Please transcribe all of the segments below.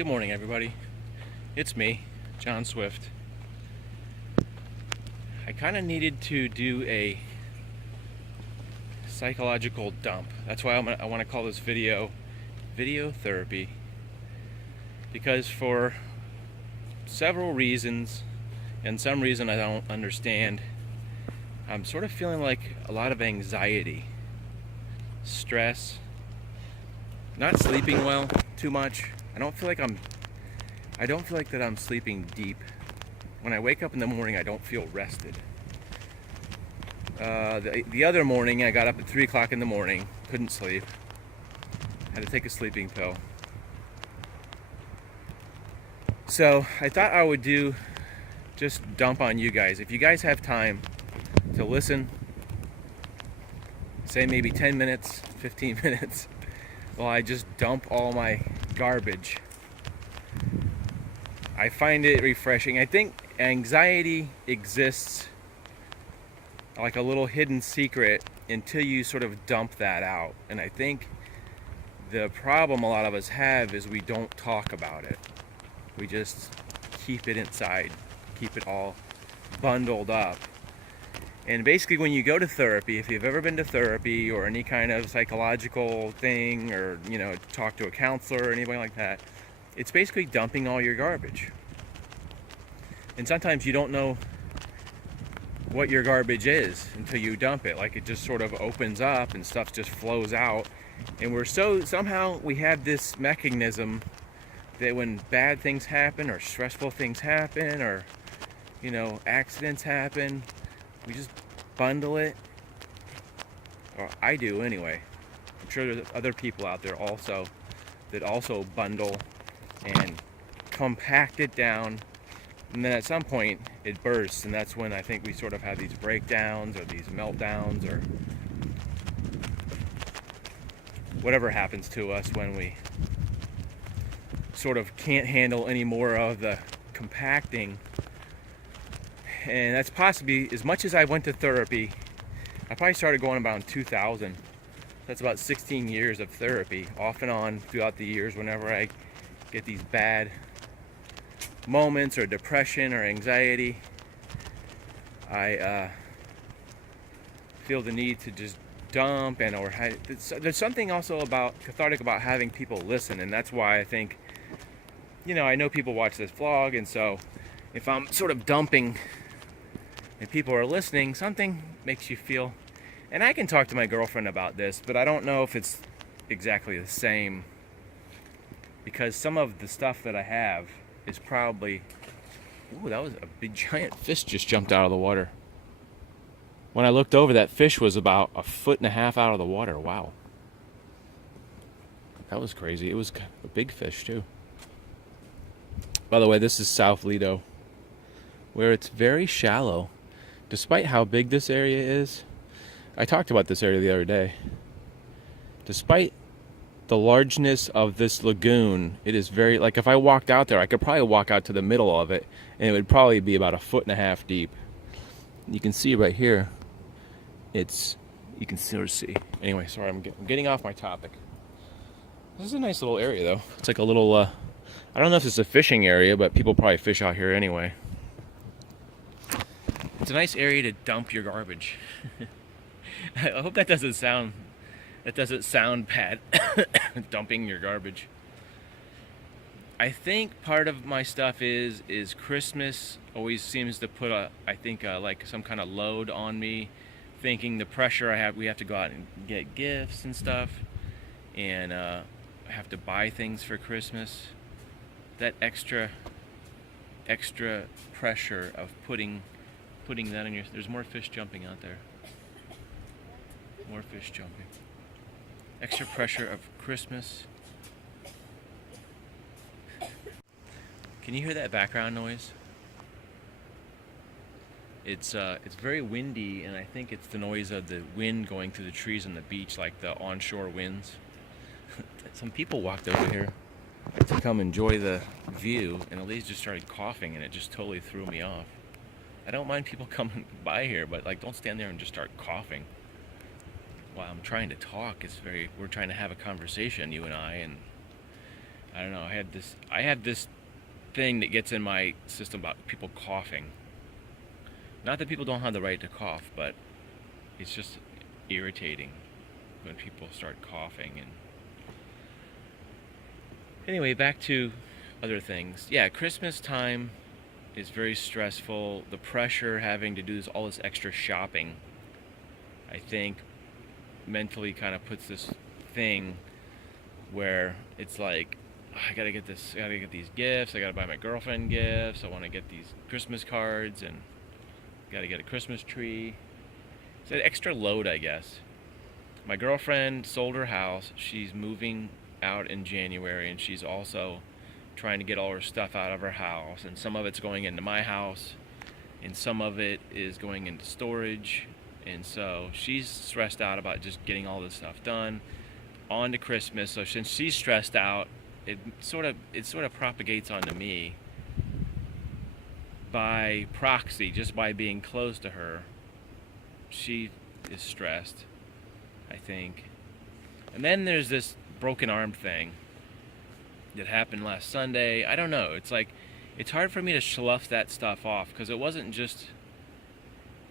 Good morning, everybody. It's me, John Swift. I kind of needed to do a psychological dump. That's why I want to call this video therapy. Because for several reasons, and some reason I don't understand, I'm sort of feeling like a lot of anxiety, stress, not sleeping well too much. I don't feel like that I'm sleeping deep. When I wake up in the morning, I don't feel rested. The other morning, I got up at 3 o'clock in the morning, couldn't sleep, had to take a sleeping pill. So I thought I would just dump on you guys. If you guys have time to listen, say maybe 10 minutes, 15 minutes, while I just dump all my garbage. I find it refreshing. I think anxiety exists like a little hidden secret until you sort of dump that out. And I think the problem a lot of us have is we don't talk about it. We just keep it inside, keep it all bundled up. And basically when you go to therapy, if you've ever been to therapy or any kind of psychological thing, or talk to a counselor or anything like that, it's basically dumping all your garbage. And sometimes you don't know what your garbage is until you dump it. Like, it just sort of opens up and stuff just flows out. And somehow we have this mechanism that when bad things happen or stressful things happen or accidents happen, we just bundle it. Or I do anyway. I'm sure there's other people out there that also bundle and compact it down, and then at some point it bursts, and that's when I think we sort of have these breakdowns or these meltdowns or whatever happens to us when we sort of can't handle any more of the compacting. And that's possibly, as much as I went to therapy, I probably started going about in 2000. That's about 16 years of therapy, off and on throughout the years. Whenever I get these bad moments or depression or anxiety, I feel the need to just dump. There's something also cathartic about having people listen, and that's why I think, I know people watch this vlog, and so if I'm sort of dumping and people are listening, something makes you feel. And I can talk to my girlfriend about this, but I don't know if it's exactly the same, because some of the stuff that I have is probably... Ooh, that was a big giant fish just jumped out of the water. When I looked over, that fish was about 1.5 feet out of the water. Wow. That was crazy. It was a big fish too. By the way, this is South Lido, where it's very shallow. Despite how big this area is, I talked about this area the other day. Despite the largeness of this lagoon, it is very, like, if I walked out there, I could probably walk out to the middle of it, and it would probably be about 1.5 feet deep. You can see right here, you can sort of see. Anyway, sorry, I'm getting off my topic. This is a nice little area, though. It's like a little, I don't know if it's a fishing area, but people probably fish out here anyway. It's a nice area to dump your garbage. I hope that doesn't sound bad. Dumping your garbage. I think part of my stuff is Christmas always seems to put like some kind of load on me, thinking the pressure we have to go out and get gifts and stuff, and I have to buy things for Christmas. That extra pressure of putting that in there's more fish jumping out there. More fish jumping. Extra pressure of Christmas. Can you hear that background noise? It's very windy, and I think it's the noise of the wind going through the trees on the beach, like the onshore winds. Some people walked over here to come enjoy the view, and Elise just started coughing, and it just totally threw me off. I don't mind people coming by here, but don't stand there and just start coughing while I'm trying to talk. We're trying to have a conversation, you and I, and I don't know. I have this thing that gets in my system about people coughing. Not that people don't have the right to cough, but it's just irritating when people start coughing. And anyway, back to other things. Yeah, Christmas time is very stressful. The pressure having to do all this extra shopping, I think, mentally kind of puts this thing where it's like, I gotta get this, I gotta get these gifts, I gotta buy my girlfriend gifts, I want to get these Christmas cards, and gotta get a Christmas tree. It's an extra load, I guess. My girlfriend sold her house. She's moving out in January, and she's also trying to get all her stuff out of her house, and some of it's going into my house, and some of it is going into storage. And so she's stressed out about just getting all this stuff done. On to Christmas. So since she's stressed out, it sort of propagates onto me by proxy, just by being close to her. She is stressed, I think. And then there's this broken arm thing that happened last Sunday. I don't know. It's like, it's hard for me to slough that stuff off, because it wasn't just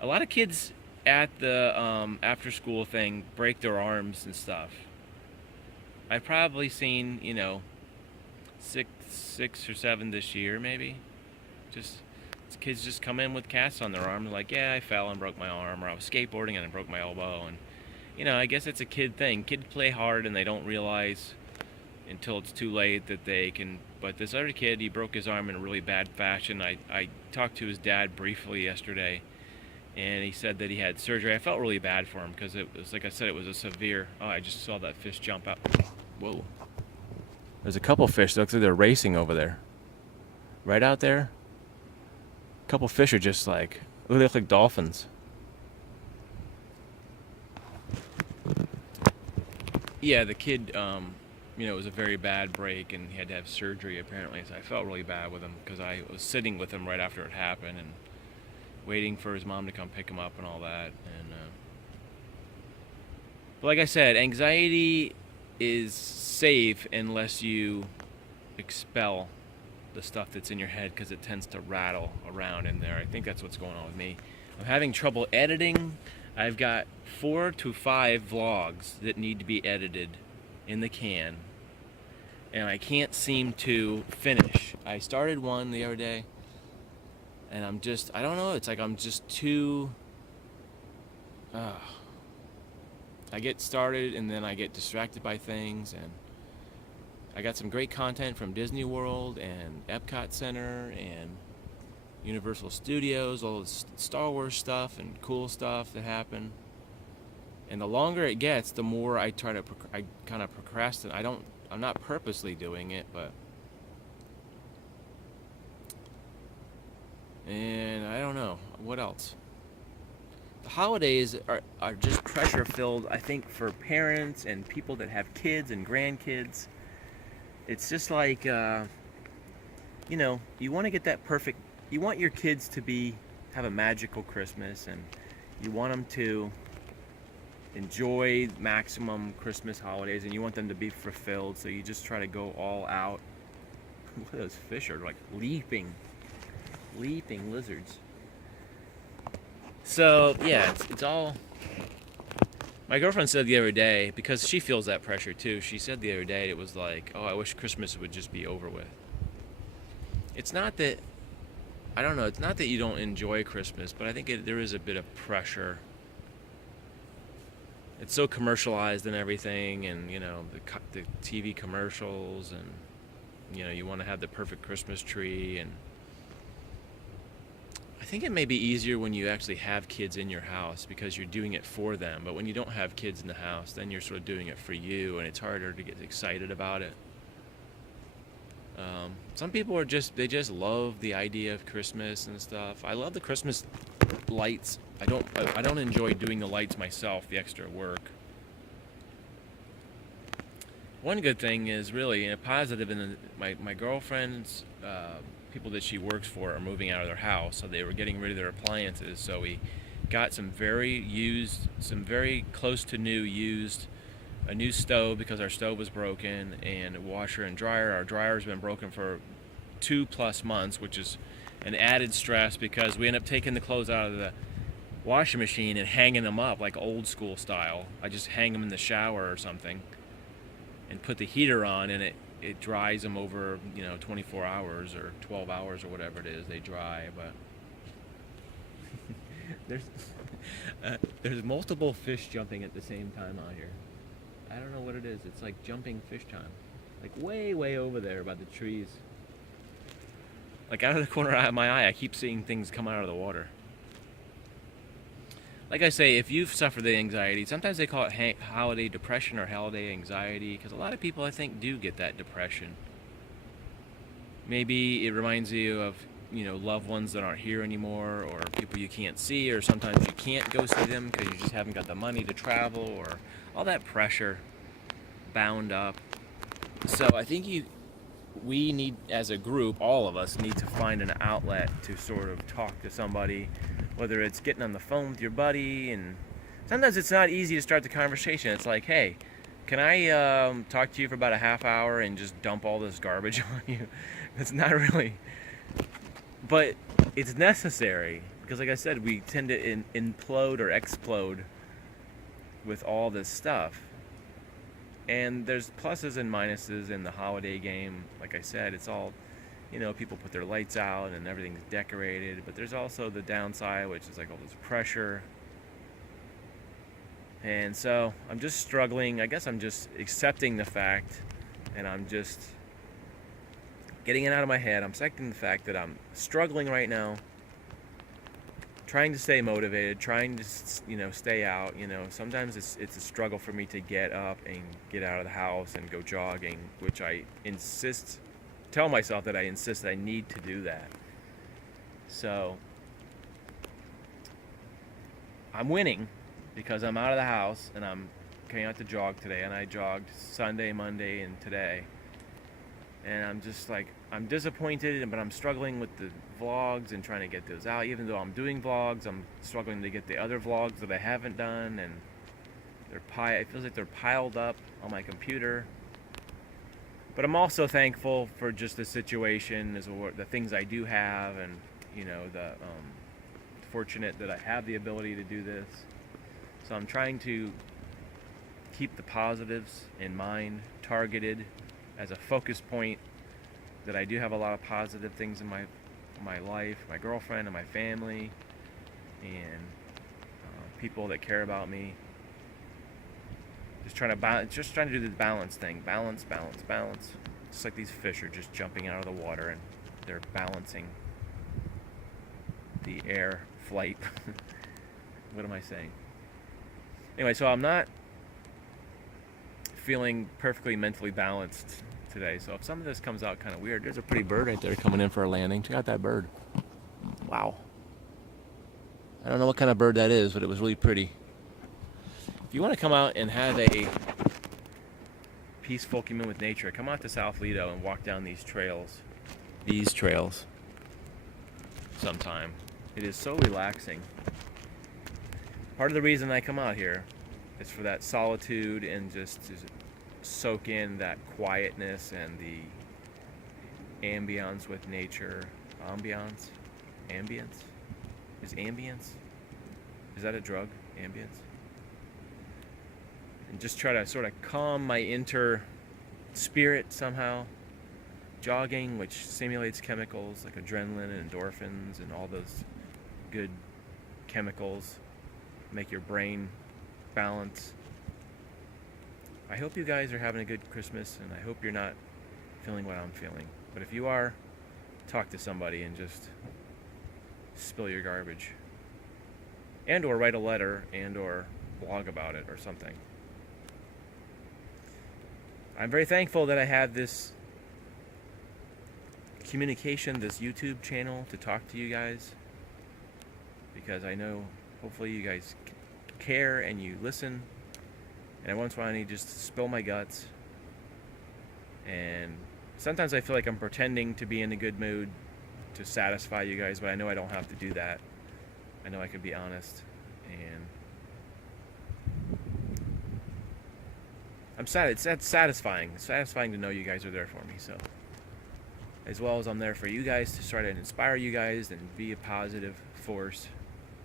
a lot of kids at the after school thing break their arms and stuff. I've probably seen, six or seven this year, maybe. Just kids just come in with casts on their arm, like, yeah, I fell and broke my arm, or I was skateboarding and I broke my elbow. And I guess it's a kid thing. Kids play hard and they don't realize until it's too late that they can. But this other kid, he broke his arm in a really bad fashion. I talked to his dad briefly yesterday, and he said that he had surgery. I felt really bad for him, because it was, like I said, it was a severe. Oh, I just saw that fish jump out. Whoa. There's a couple fish. It looks like they're racing over there. Right out there. A couple fish are just like, they look like dolphins. Yeah, the kid, it was a very bad break, and he had to have surgery apparently. So I felt really bad with him, because I was sitting with him right after it happened and waiting for his mom to come pick him up and all that. And but like I said, anxiety is safe unless you expel the stuff that's in your head, because it tends to rattle around in there. I think that's what's going on with me. I'm having trouble editing. I've got 4 to 5 vlogs that need to be edited in the can, and I can't seem to finish. I started one the other day, and I don't know, it's like I'm just too, I get started and then I get distracted by things. And I got some great content from Disney World and Epcot Center and Universal Studios, all this Star Wars stuff and cool stuff that happened. And the longer it gets, the more I kind of procrastinate. I'm not purposely doing it, but, and I don't know what else. The holidays are just pressure filled, I think, for parents and people that have kids and grandkids. It's just like, you want to get that perfect, you want your kids to have a magical Christmas, and you want them to enjoy maximum Christmas holidays, and you want them to be fulfilled, so you just try to go all out. Look at those fish are like leaping lizards. So yeah, it's all. My girlfriend said the other day, because she feels that pressure too, she said the other day, it was like, oh, I wish Christmas would just be over with. It's not that, I don't know, it's not that you don't enjoy Christmas, but I think there is a bit of pressure. It's so commercialized and everything, and the TV commercials, and you want to have the perfect Christmas tree. And I think it may be easier when you actually have kids in your house, because you're doing it for them. But when you don't have kids in the house, then you're sort of doing it for you, and it's harder to get excited about it. Some people they just love the idea of Christmas and stuff. I love the Christmas lights. I don't enjoy doing the lights myself, the extra work. One good thing is really a positive, my girlfriend's people that she works for are moving out of their house, so they were getting rid of their appliances. So we got some very close to new used a new stove because our stove was broken, and a washer and dryer. Our dryer's been broken for 2+ months, which is an added stress because we end up taking the clothes out of the washing machine and hanging them up like old school style. I just hang them in the shower or something and put the heater on, and it dries them over 24 hours or 12 hours or whatever it is they dry. But there's multiple fish jumping at the same time out here. I don't know what it is. It's like jumping fish time, like way over there by the trees. Like out of the corner of my eye, I keep seeing things come out of the water. Like I say, if you've suffered the anxiety, sometimes they call it holiday depression or holiday anxiety, because a lot of people, I think, do get that depression. Maybe it reminds you of, loved ones that aren't here anymore, or people you can't see, or sometimes you can't go see them because you just haven't got the money to travel, or all that pressure bound up. So I think we need, as a group, all of us need to find an outlet to sort of talk to somebody, whether it's getting on the phone with your buddy. And sometimes it's not easy to start the conversation. It's like, hey, can I talk to you for about a half hour and just dump all this garbage on you? It's not really, but it's necessary because, like I said, we tend to implode or explode with all this stuff. And there's pluses and minuses in the holiday game. Like I said, it's all, people put their lights out and everything's decorated. But there's also the downside, which is like all this pressure. And so I'm just struggling. I guess I'm just accepting the fact, and I'm just getting it out of my head. I'm accepting the fact that I'm struggling right now, trying to stay motivated, trying to stay out. Sometimes it's a struggle for me to get up and get out of the house and go jogging, which I tell myself that I insist that I need to do that. So I'm winning because I'm out of the house and I'm coming out to jog today, and I jogged Sunday, Monday, and today. And I'm just like, I'm disappointed, but I'm struggling with the vlogs and trying to get those out. Even though I'm doing vlogs, I'm struggling to get the other vlogs that I haven't done, and it feels like they're piled up on my computer. But I'm also thankful for just the situation, the things I do have, and fortunate that I have the ability to do this. So I'm trying to keep the positives in mind, targeted as a focus point, that I do have a lot of positive things in my life, my girlfriend and my family, and people that care about me. Just trying to do the balance thing. Balance. It's like these fish are just jumping out of the water and they're balancing the air flight. What am I saying? Anyway, so I'm not feeling perfectly mentally balanced today. So if some of this comes out kind of weird, there's a pretty bird right there coming in for a landing. Check out that bird. Wow. I don't know what kind of bird that is, but it was really pretty. If you want to come out and have a peaceful communion with nature, come out to South Lido and walk down these trails sometime. It is so relaxing. Part of the reason I come out here is for that solitude and just to soak in that quietness and the ambience with nature. Ambience? Is ambience? Is that a drug? Ambience? And just try to sort of calm my inner spirit somehow. Jogging, which stimulates chemicals like adrenaline and endorphins and all those good chemicals, make your brain balance. I hope you guys are having a good Christmas, and I hope you're not feeling what I'm feeling. But if you are, talk to somebody and just spill your garbage. And or write a letter and or blog about it or something. I'm very thankful that I have this communication, this YouTube channel to talk to you guys, because I know hopefully you guys care and you listen, and every once in a while I need just to spill my guts. And sometimes I feel like I'm pretending to be in a good mood to satisfy you guys, but I know I don't have to do that. I know I can be honest. And I'm sad. It's satisfying. It's satisfying to know you guys are there for me. So, as well as I'm there for you guys to try to inspire you guys and be a positive force.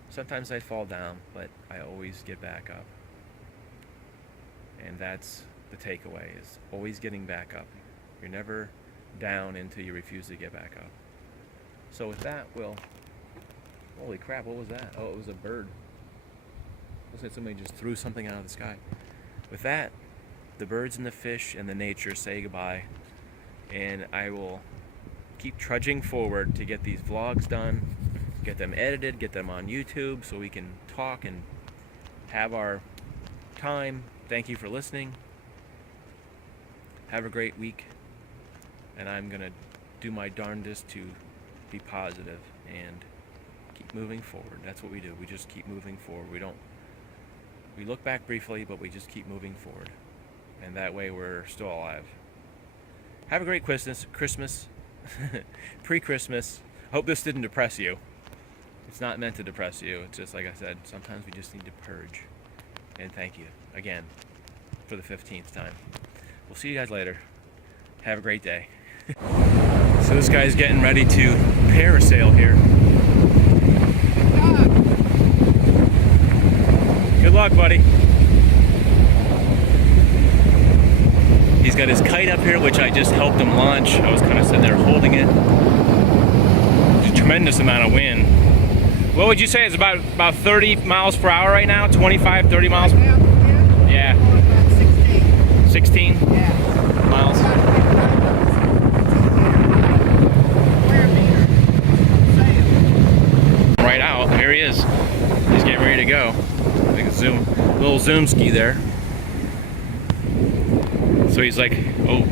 Sometimes I fall down, but I always get back up. And that's the takeaway, is always getting back up. You're never down until you refuse to get back up. So with that, holy crap, what was that? Oh, it was a bird. Looks like somebody just threw something out of the sky. With that, the birds and the fish and the nature say goodbye, and I will keep trudging forward to get these vlogs done, get them edited, get them on YouTube so we can talk and have our time. Thank you for listening. Have a great week, and I'm gonna do my darndest to be positive and keep moving forward. That's what we do. We just keep moving forward. We look back briefly, but we just keep moving forward, and that way we're still alive. Have a great Christmas, pre-Christmas. Hope this didn't depress you. It's not meant to depress you. It's just like I said, sometimes we just need to purge. And thank you again for the 15th time. We'll see you guys later. Have a great day. So this guy's getting ready to parasail here. Good luck, buddy. He's got his kite up here, which I just helped him launch. I was kind of sitting there holding it. There's a tremendous amount of wind. What would you say is about 30 miles per hour right now? 25, 30 miles? Yeah. 16? Yeah. Miles. Right out. Here he is. He's getting ready to go. I think it's little zoom ski there. So he's like, oh,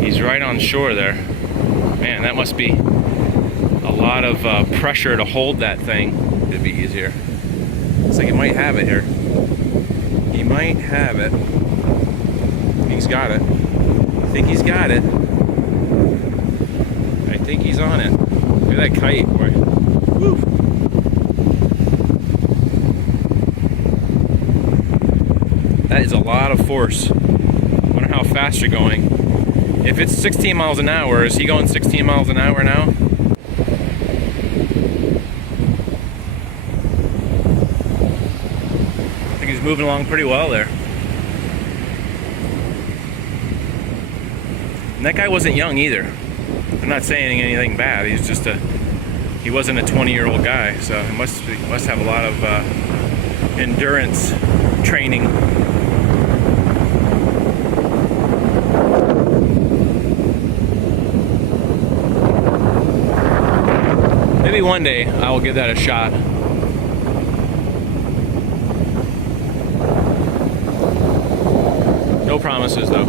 he's right on shore there. Man, that must be a lot of pressure to hold that thing. It'd be easier. Looks like he might have it here. He might have it. He's got it. I think he's got it. I think he's on it. Look at that kite, boy. Woo. That is a lot of force. I wonder how fast you're going. If it's 16 miles an hour, is he going 16 miles an hour now? I think he's moving along pretty well there. And that guy wasn't young either. I'm not saying anything bad. He's just he wasn't a 20-year-old guy, so he must have a lot of endurance training. Maybe one day I will give that a shot. No promises though.